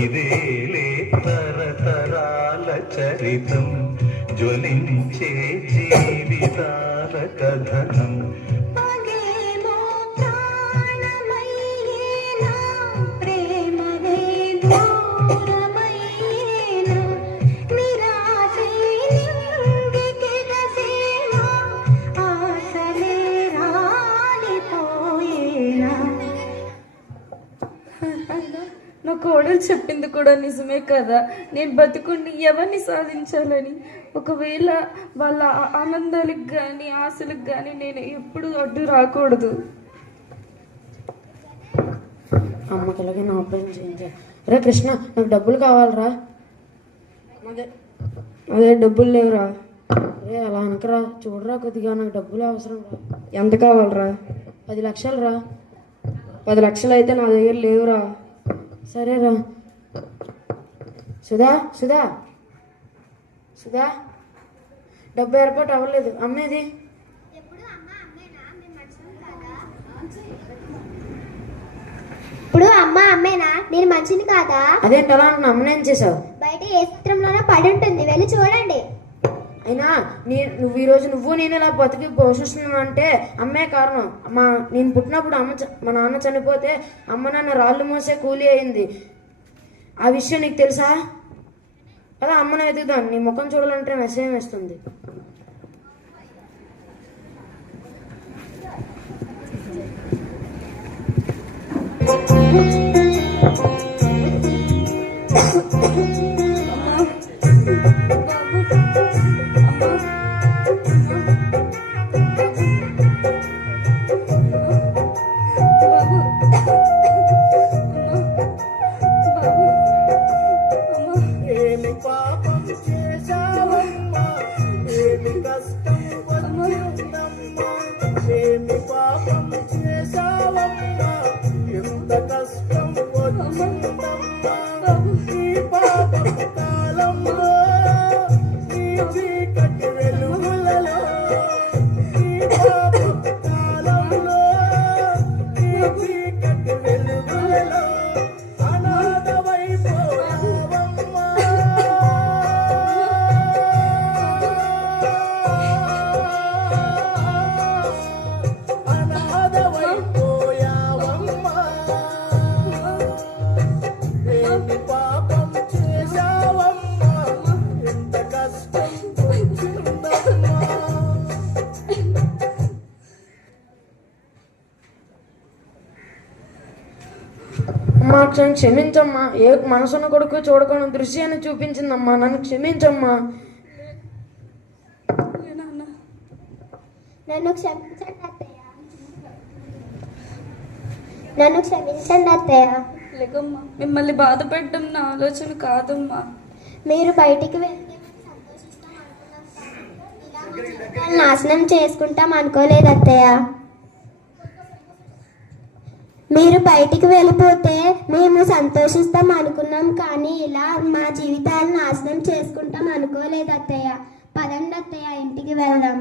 ఇదేలే తరతరాల చరితం జ్వలించే జీవితాల కథనం. నా కోడలు చెప్పింది కూడా నిజమే కదా. నేను బతికుండి ఎవరిని సాధించాలని? ఒకవేళ వాళ్ళ ఆనందాలకు కానీ ఆశలకు కానీ నేను ఎప్పుడు అడ్డు రాకూడదు. అమ్మకిలాగే నా ఆపరేషన్ చేయించాలి. రే కృష్ణ, నాకు డబ్బులు కావాలరా. అదే డబ్బులు లేవురా. రే అలా అనకరా, చూడరా కొద్దిగా, నాకు డబ్బులు అవసరం రా. ఎంత కావాలరా? 10 లక్షలు రా. 10 లక్షలు అయితే నా దగ్గర లేవురా. సరేరా. సుధా సుధా సుధా, డబ్బు ఏర్పాటు అవ్వలేదు. అమ్మేది? ఇప్పుడు అమ్మ అమ్మేనా? నేను మంచిని కాదా? అదేంటి అలా అంటున్నా? అమ్మనేం చేసావు? బయట ఏ చిత్రంలోనే పడి ఉంటుంది, వెళ్ళి చూడండి. అయినా నువ్వు ఈరోజు నేను ఇలా బతికి పోషిస్తున్నావు అంటే అమ్మే కారణం. నేను పుట్టినప్పుడు మా నాన్న చనిపోతే అమ్మ నాన్న రాళ్ళు మోసే కూలీ అయింది. ఆ విషయం నీకు తెలుసా? అలా అమ్మని వెతుకుతాను. నీ ముఖం చూడాలంటే మెసేజ్ వేస్తుంది. అమ్మా క్షమించమ్మా. ఏ మనసున్న కొడుకు చూడకుండా దృశ్యాన్ని చూపించిందమ్మా. నన్ను క్షమించమ్మా. నన్ను క్షమించండి అత్తయ్య. నన్ను క్షమించండి అత్తయ్య. లేకమ్మా, మిమ్మల్ని బాధ పెట్టడం నా ఆలోచన కాదమ్మా. మీరు బయటికి వెళ్తే నాశనం చేసుకుంటాం అనుకోలేదు అత్తయ్య. మీరు బయటికి వెళ్ళిపోతే మేము సంతోషిస్తాం అనుకున్నాం, కానీ ఇలా మా జీవితాలను నాశనం చేసుకుంటాం అనుకోలేదు అత్తయ్య. పదండి అత్తయ్య, ఇంటికి వెళ్దాం.